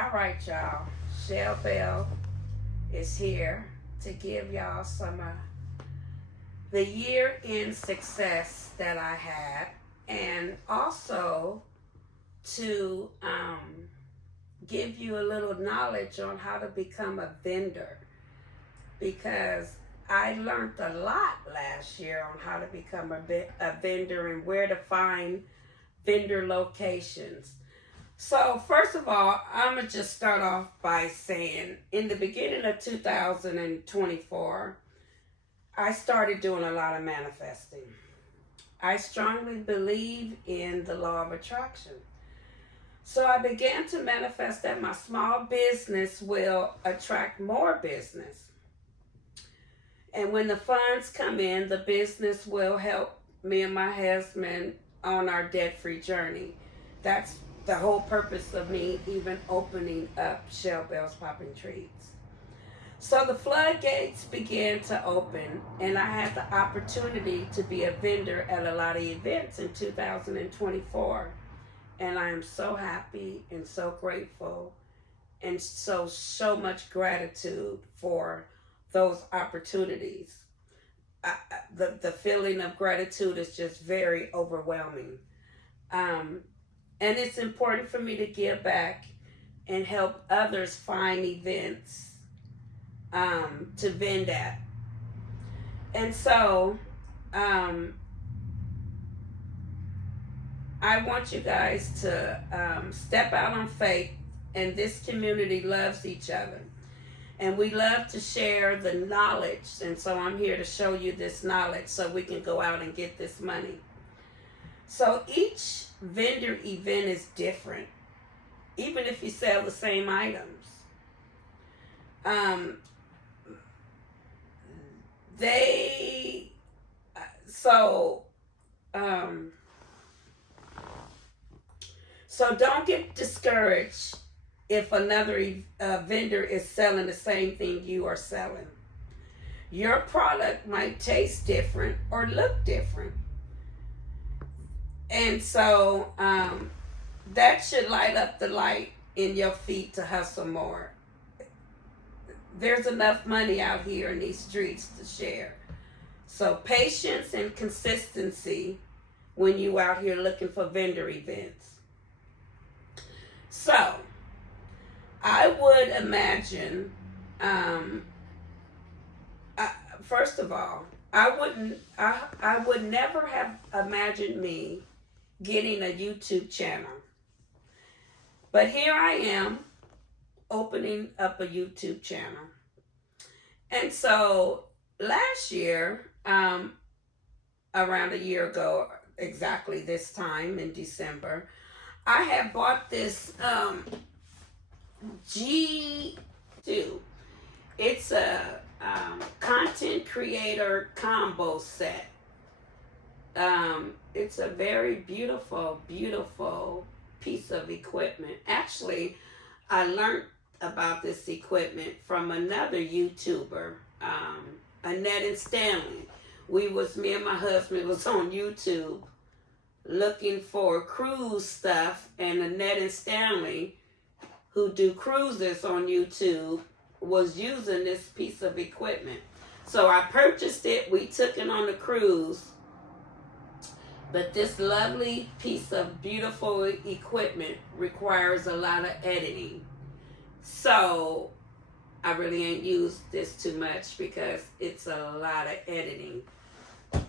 All right, y'all. Shell Bell is here to give y'all some the year-end success that I had, and also to give you a little knowledge on how to become a vendor, because I learned a lot last year on how to become a vendor and where to find vendor locations. So first of all, I'm going to just start off by saying in the beginning of 2024, I started doing a lot of manifesting. I strongly believe in the law of attraction. So I began to manifest that my small business will attract more business. And when the funds come in, the business will help me and my husband on our debt-free journey. That's the whole purpose of me even opening up Shell Bell's Popping Treats. So the floodgates began to open, and I had the opportunity to be a vendor at a lot of events in 2024. And I am so happy and so grateful and so much gratitude for those opportunities. The feeling of gratitude is just very overwhelming. And it's important for me to give back and help others find events to vend at. And so I want you guys to step out on faith, and this community loves each other. And we love to share the knowledge, and so I'm here to show you this knowledge so we can go out and get this money. So each vendor event is different, even if you sell the same items. So don't get discouraged if another vendor is selling the same thing you are selling. Your product might taste different or look different. And so that should light up the light in your feet to hustle more. There's enough money out here in these streets to share. So patience and consistency when you out here looking for vendor events. So I would imagine, first of all, I would never have imagined me getting a YouTube channel. But here I am opening up a YouTube channel. And so last year, around a year ago, exactly this time in December, I had bought this G2. It's a content creator combo set. It's a very beautiful, beautiful piece of equipment. Actually, I learned about this equipment from another YouTuber, Annette and Stanley. Me and my husband was on YouTube looking for cruise stuff, and Annette and Stanley, who do cruises on YouTube, was using this piece of equipment. So I purchased it. We took it on the cruise. But this lovely piece of beautiful equipment requires a lot of editing. So I really ain't used this too much because it's a lot of editing.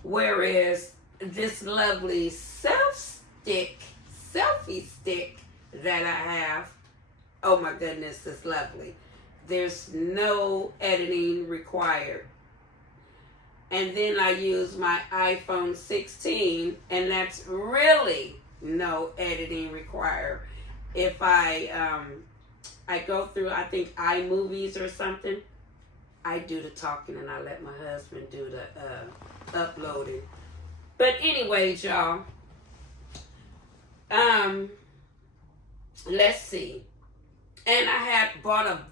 Whereas this lovely selfie stick that I have, oh my goodness, it's lovely. There's no editing required. And then I use my iPhone 16, and that's really no editing required. If I go through, I think iMovies or something, I do the talking and I let my husband do the uploading. But anyways, y'all, let's see. And I had bought a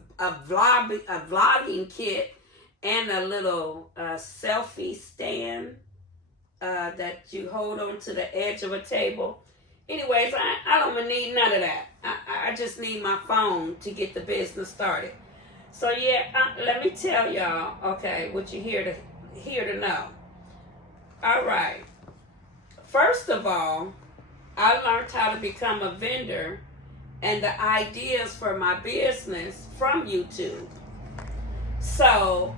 vlogging kit and a little selfie stand that you hold on to the edge of a table. anyways, I don't need none of that. I just need my phone to get the business started. So yeah, let me tell y'all, okay, what you here to know. All right. First of all, I learned how to become a vendor and the ideas for my business from YouTube. So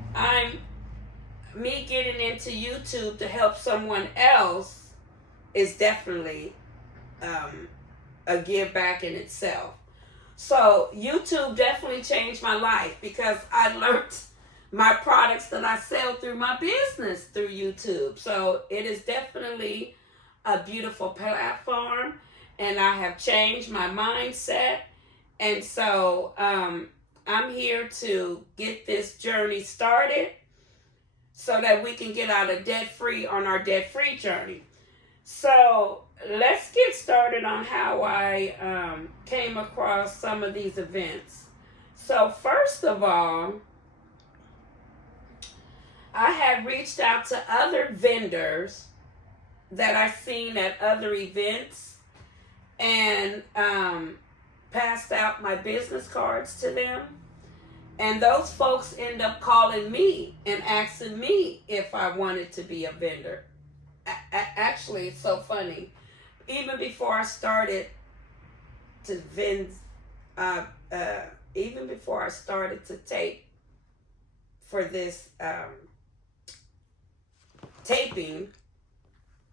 me getting into YouTube to help someone else is definitely a give back in itself. So YouTube definitely changed my life because I learned my products that I sell through my business through YouTube. So it is definitely a beautiful platform, and I have changed my mindset. And so I'm here to get this journey started so that we can get out of debt-free on our debt-free journey. So let's get started on how I came across some of these events. So first of all, I had reached out to other vendors that I seen at other events and passed out my business cards to them. And those folks end up calling me and asking me if I wanted to be a vendor. Actually, it's so funny. Even before I started to vend, even before I started to tape for this taping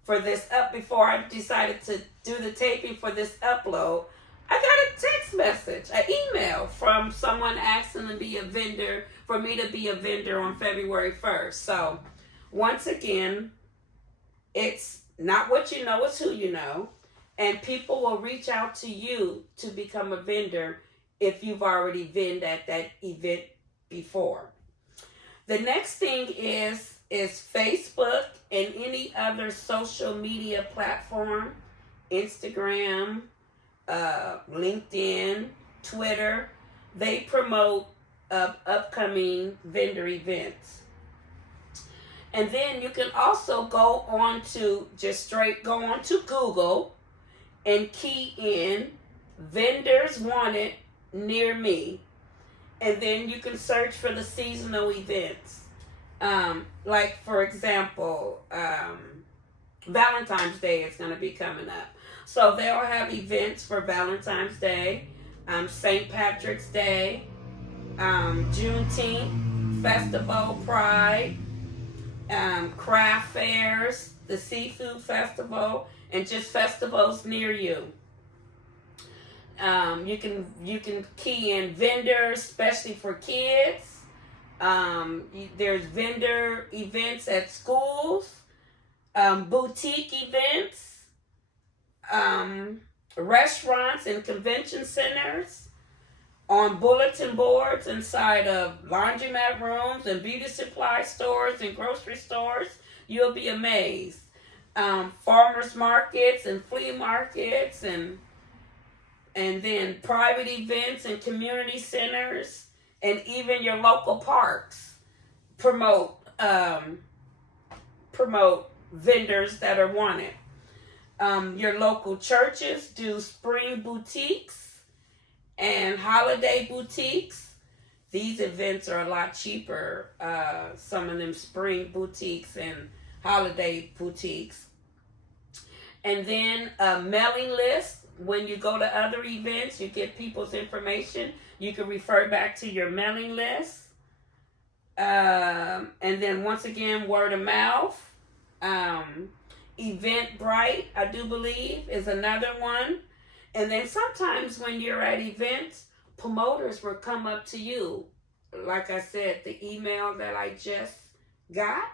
for this before I decided to do the taping for this upload, I got a text message, an email from someone asking to be a vendor, for me to be a vendor on February 1st. So once again, it's not what you know, it's who you know. And people will reach out to you to become a vendor if you've already vended at that event before. The next thing is Facebook and any other social media platform, Instagram, LinkedIn, Twitter. They promote upcoming vendor events. And then you can also go on to Google and key in vendors wanted near me. And then you can search for the seasonal events. Like, for example, Valentine's Day is going to be coming up. So they'll have events for Valentine's Day, St. Patrick's Day, Juneteenth, Festival, Pride, craft fairs, the Seafood Festival, and just festivals near you. You can key in vendors, especially for kids. There's vendor events at schools, boutique events, restaurants and convention centers, on bulletin boards inside of laundromat rooms and beauty supply stores and grocery stores. You'll be amazed. Farmers markets and flea markets and then private events and community centers. And even your local parks promote vendors that are wanted. Your local churches do spring boutiques and holiday boutiques. These events are a lot cheaper. Some of them spring boutiques and holiday boutiques. And then a mailing list. When you go to other events, you get people's information. You can refer back to your mailing list. And then once again, word of mouth. Eventbrite, I do believe, is another one. And then sometimes when you're at events, promoters will come up to you. Like I said, the email that I just got,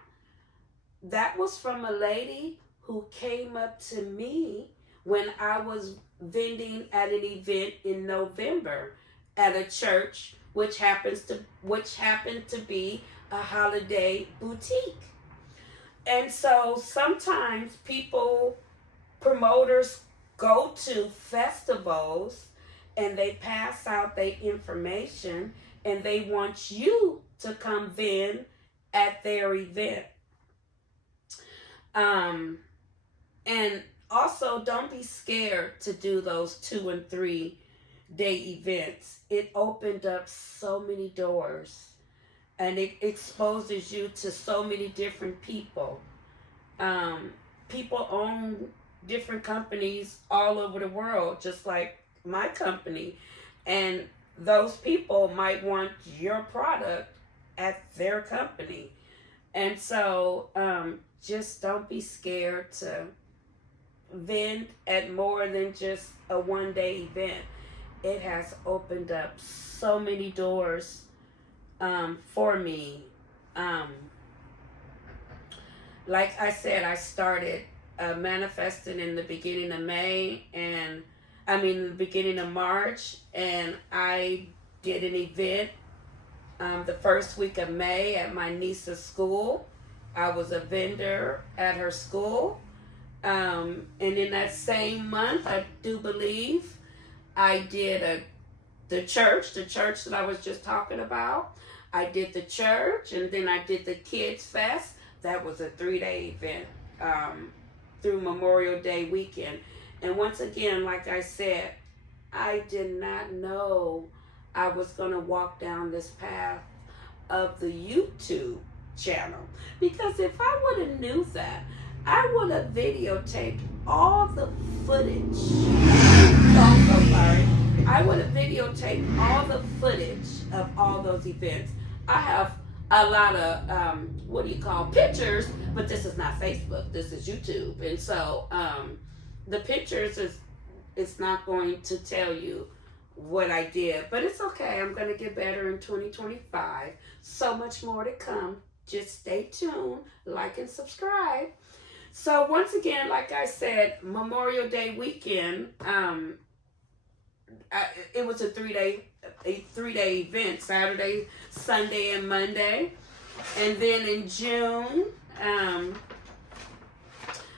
that was from a lady who came up to me when I was vending at an event in November at a church, which happened to be a holiday boutique. And so sometimes promoters go to festivals and they pass out their information and they want you to come vend at their event. And also, don't be scared to do those 2 and 3 day events. It opened up so many doors, and it exposes you to so many different people. Um, People own different companies all over the world, just like my company. And those people might want your product at their company. And so just don't be scared to vend at more than just a 1 day event. It has opened up so many doors for me. Um, like I said, I started manifesting in the beginning of May, and the beginning of March, and I did an event the first week of May at my niece's school. I was a vendor at her school. And in that same month, I do believe, I did the church that I was just talking about. I did the church, and then I did the Kids Fest. That was a 3-day event through Memorial Day weekend. And once again, like I said, I did not know I was going to walk down this path of the YouTube channel. Because if I would have knew that, I would have videotaped all the footage. Oh, so sorry. I would have videotaped all the footage of all those events. I have a lot of pictures, but this is not Facebook, this is YouTube. And so the pictures it's not going to tell you what I did, but it's okay. I'm going to get better in 2025. So much more to come. Just stay tuned, like and subscribe. So once again, like I said, Memorial Day weekend, it was a 3-day event, Saturday, Sunday, and Monday. And then in June, I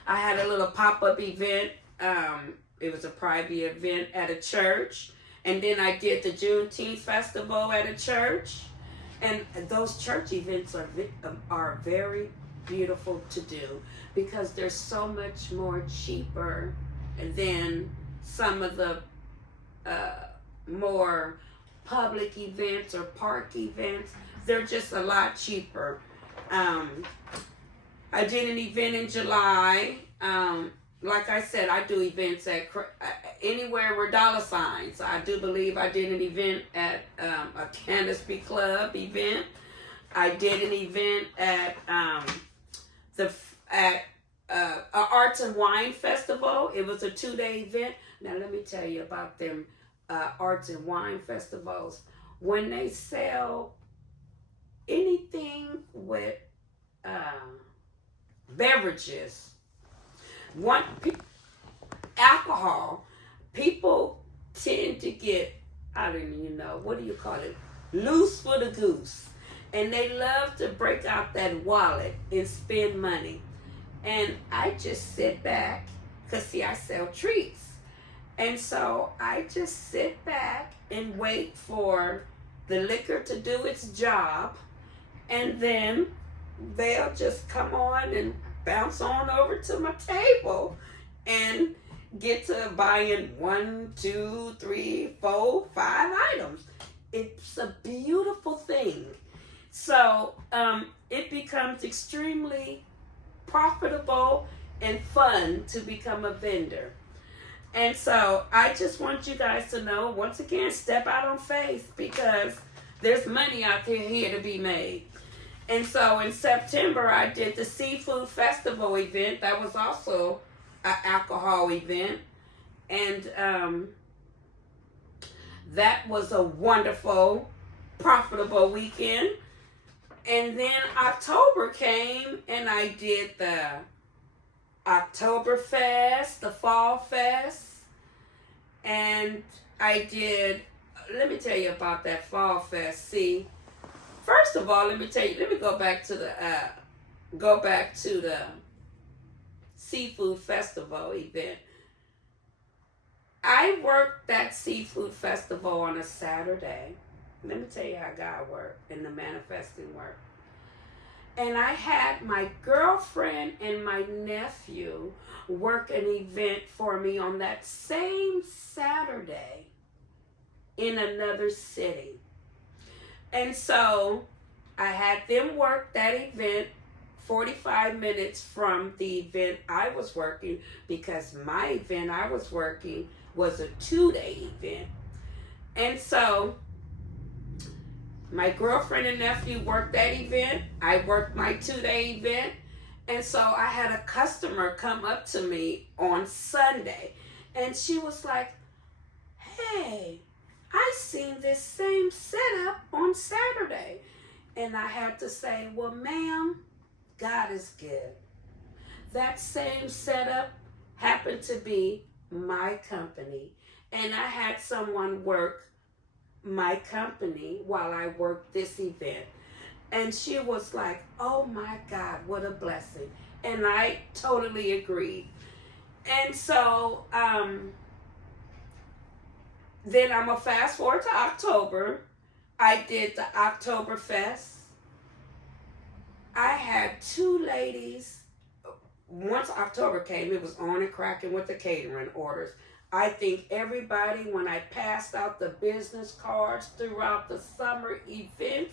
had a little pop-up event. It was a private event at a church. And then I did the Juneteenth festival at a church. And those church events are very beautiful to do because they're so much more cheaper than some of the more public events or park events. They're just a lot cheaper. I did an event in July. Like I said, I do events at anywhere where dollar signs. I do believe I did an event at a Canopy Club event. I did an event at a Arts and Wine Festival. It was a 2-day event. Now let me tell you about them Arts and Wine Festivals. When they sell anything with beverages, alcohol, people tend to get, I don't even know, what do you call it? Loose for the goose. And they love to break out that wallet and spend money. And I just sit back, because see, I sell treats. And so I just sit back and wait for the liquor to do its job. And then they'll just come on and bounce on over to my table and get to buying 1, 2, 3, 4, 5 items. It's a beautiful thing. So it becomes extremely profitable and fun to become a vendor. And so I just want you guys to know, once again, step out on faith because there's money out there here to be made. And so in September, I did the Seafood Festival event. That was also an alcohol event. And that was a wonderful, profitable weekend. And then October came and I did the Oktoberfest, the Fall Fest. And I did, let me tell you about that Fall Fest. See, first of all, let me go back to the Seafood Festival event. I worked that Seafood Festival on a Saturday. Let me tell you how God worked and the manifesting work. And I had my girlfriend and my nephew work an event for me on that same Saturday in another city. And so I had them work that event 45 minutes from the event I was working, because my event I was working was a 2-day event. And so my girlfriend and nephew worked that event. I worked my 2-day event. And so I had a customer come up to me on Sunday, and she was like, hey, I seen this same setup on Saturday. And I had to say, well, ma'am, God is good. That same setup happened to be my company. And I had someone work my company while I worked this event. And she was like, oh my God, what a blessing. And I totally agreed. And so then I'm going to fast forward to October. I did the Oktoberfest. I had 2 ladies. Once October came, it was on and cracking with the catering orders. I think everybody, when I passed out the business cards throughout the summer events,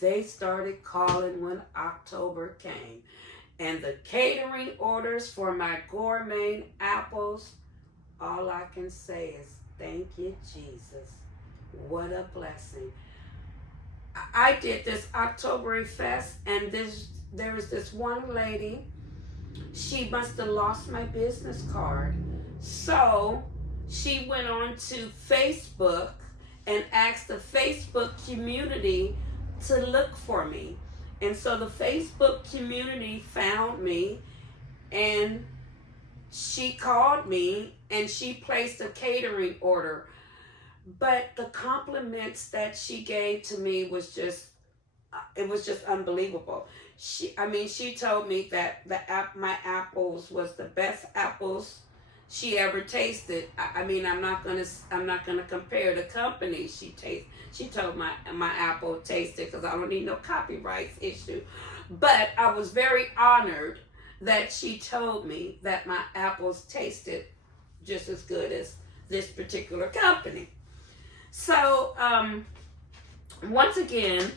they started calling when October came. And the catering orders for my gourmet apples, all I can say is, thank you, Jesus. What a blessing. I did this Oktoberfest, and there was this one lady. She must have lost my business card. So she went on to Facebook and asked the Facebook community to look for me. And so the Facebook community found me, and she called me, and she placed a catering order. But the compliments that she gave to me was just, it was just unbelievable. She told me that my apples was the best apples she ever tasted. I'm not gonna compare the company she tasted. She told my apple tasted, because I don't need no copyright issue. But I was very honored that she told me that my apples tasted just as good as this particular company. So once again,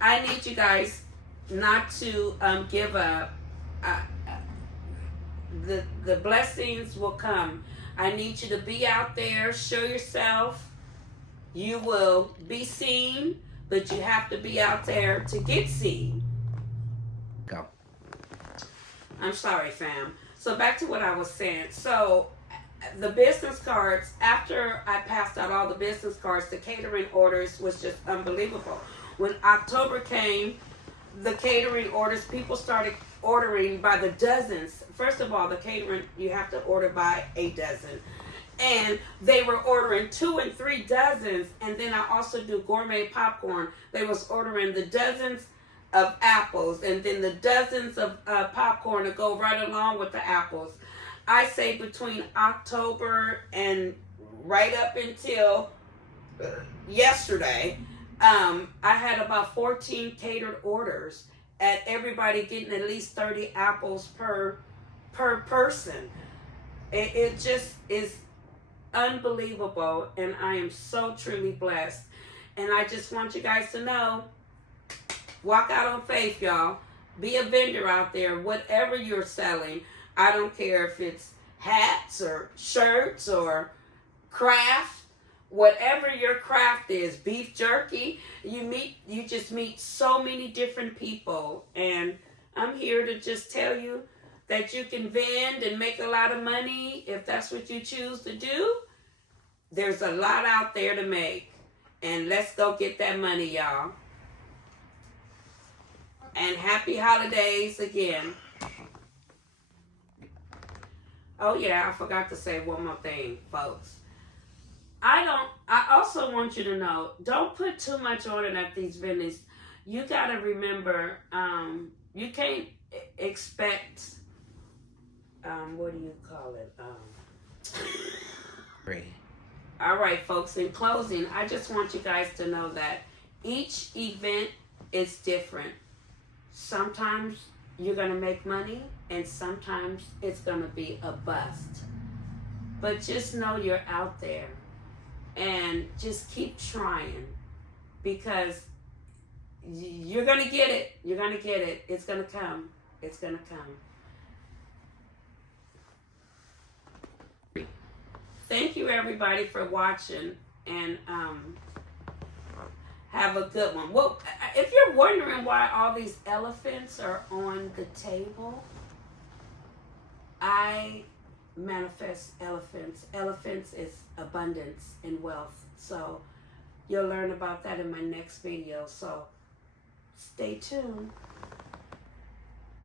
I need you guys not to give up. The blessings will come. I need you to be out there, show yourself. You will be seen, but you have to be out there to get seen. Go. I'm sorry, fam. So back to what I was saying. So the business cards, after I passed out all the business cards, the catering orders was just unbelievable. When October came, the catering orders, people started ordering by the dozens. First of all, the catering, you have to order by a dozen. And they were ordering 2 and 3 dozens. And then I also do gourmet popcorn. They was ordering the dozens of apples, and then the dozens of popcorn to go right along with the apples. I say between October and right up until yesterday, I had about 14 catered orders, at everybody getting at least 30 apples per person. It just is unbelievable, and I am so truly blessed. And I just want you guys to know, walk out on faith, y'all. Be a vendor out there, whatever you're selling. I don't care if it's hats or shirts or craft, whatever your craft is, beef jerky. You just meet so many different people, and I'm here to just tell you that you can vend and make a lot of money if that's what you choose to do. There's a lot out there to make, and let's go get that money, y'all. And happy holidays again. Oh yeah, I forgot to say one more thing, folks. I also want you to know, don't put too much on it at these vendors. You gotta remember, you can't expect, what do you call it? Great. All right, folks, in closing, I just want you guys to know that each event is different. Sometimes you're going to make money, and sometimes it's going to be a bust. But just know you're out there, and just keep trying, because you're going to get it. You're going to get it. It's going to come. It's going to come. Thank you, everybody, for watching, and have a good one. Well, if you're wondering why all these elephants are on the table, I manifest elephants. Elephants is abundance and wealth. So you'll learn about that in my next video. So stay tuned.